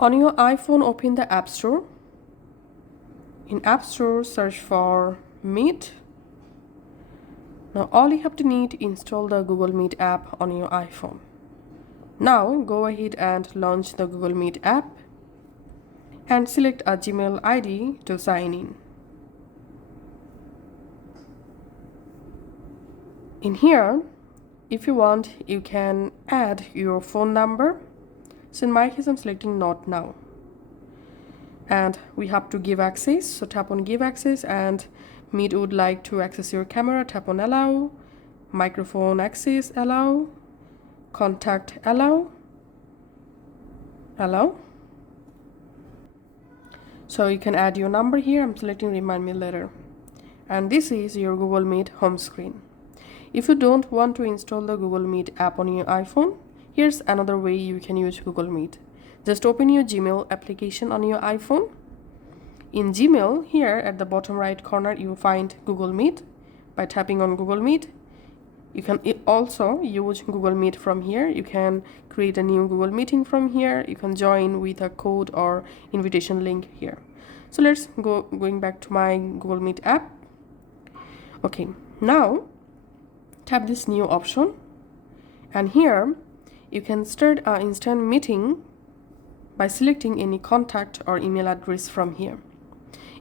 On your iPhone, open the App Store. In App Store, search for Meet. Now all you have to need to install the Google Meet app on your iPhone. Now go ahead and launch the Google Meet app and select a Gmail ID to sign in. In here, if you want, you can add your phone number. So in my case, I'm selecting not now. And we have to give access, so tap on give access, and Meet would like to access your camera, tap on allow, microphone access, allow, contact, allow. So you can add your number here. I'm selecting remind me later. And this is your Google Meet home screen. If you don't want to install the Google Meet app on your iPhone, here's another way you can use Google Meet. Just open your Gmail application on your iPhone. In Gmail, here at the bottom right corner, you find Google Meet. By tapping on Google Meet, you can also use Google Meet from here. You can create a new Google meeting from here. You can join with a code or invitation link here. So let's going back to my Google Meet app. Okay, now tap this new option, and here you can start an instant meeting by selecting any contact or email address from here.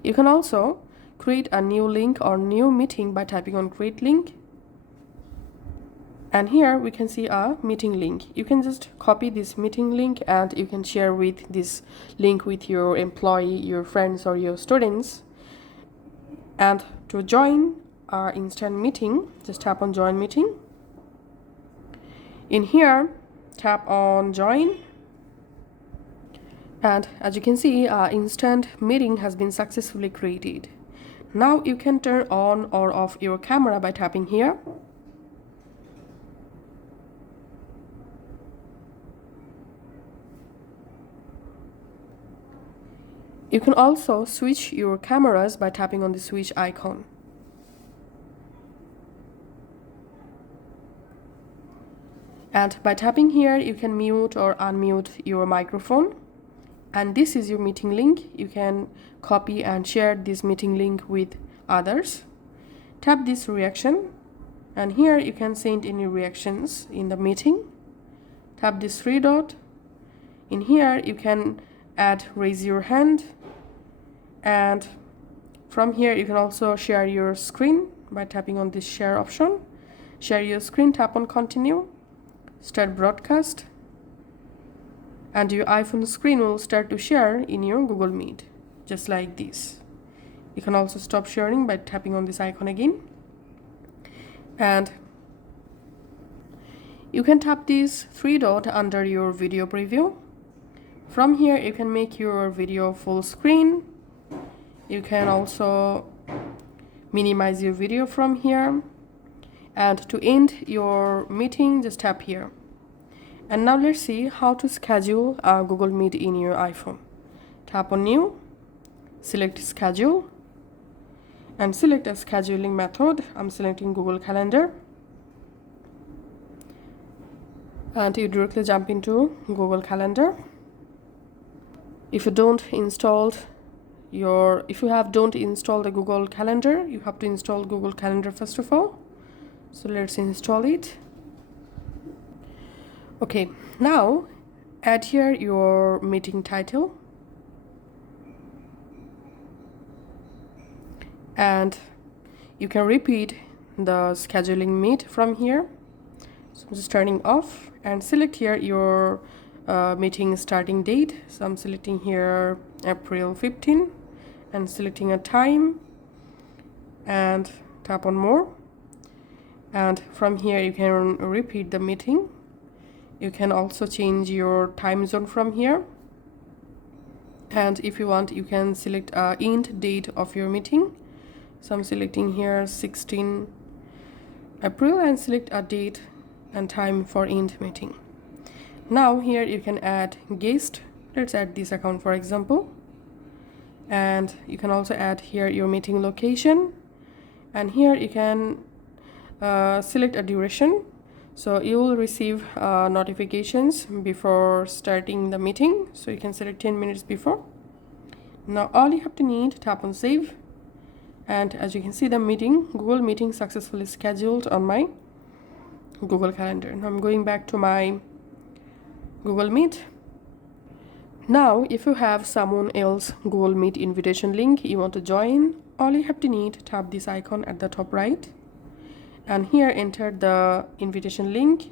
You can also create a new link or new meeting by tapping on create link. And here we can see a meeting link. You can just copy this meeting link and you can share with this link with your employee, your friends, or your students. And to join our instant meeting, just tap on join meeting. In here, tap on join. And as you can see, our instant meeting has been successfully created. Now you can turn on or off your camera by tapping here. You can also switch your cameras by tapping on the switch icon. And by tapping here, you can mute or unmute your microphone. And this is your meeting link. You can copy and share this meeting link with others. Tap this reaction, and here you can send any reactions in the meeting. Tap this three dot. In here you can add raise your hand, and from here you can also share your screen by tapping on this share option. Share your screen, tap on continue, start broadcast, and your iPhone screen will start to share in your Google Meet, just like this. You can also stop sharing by tapping on this icon again. And you can tap this three dot under your video preview. From here, you can make your video full screen. You can also minimize your video from here. And to end your meeting, just tap here. And now let's see how to schedule a Google Meet in your iPhone. Tap on new, select schedule, and select a scheduling method. I'm selecting Google Calendar. And you directly jump into Google Calendar. If you don't install the Google Calendar, you have to install Google Calendar first of all. So let's install it. Okay, now add here your meeting title, and you can repeat the scheduling meet from here. So I'm just turning off and select here your meeting starting date. So I'm selecting here April 15 and selecting a time and tap on more. And from here you can repeat the meeting. You can also change your time zone from here. And if you want, you can select a end date of your meeting. So I'm selecting here 16 April and select a date and time for end meeting. Now here you can add guest. Let's add this account for example. And you can also add here your meeting location. And here you can select a duration. So you will receive notifications before starting the meeting. So you can select 10 minutes before. Now all you have to need, tap on save. And as you can see, the Google meeting successfully scheduled on my Google Calendar. Now I'm going back to my Google Meet. Now, if you have someone else Google Meet invitation link you want to join, all you have to need, tap this icon at the top right, and here enter the invitation link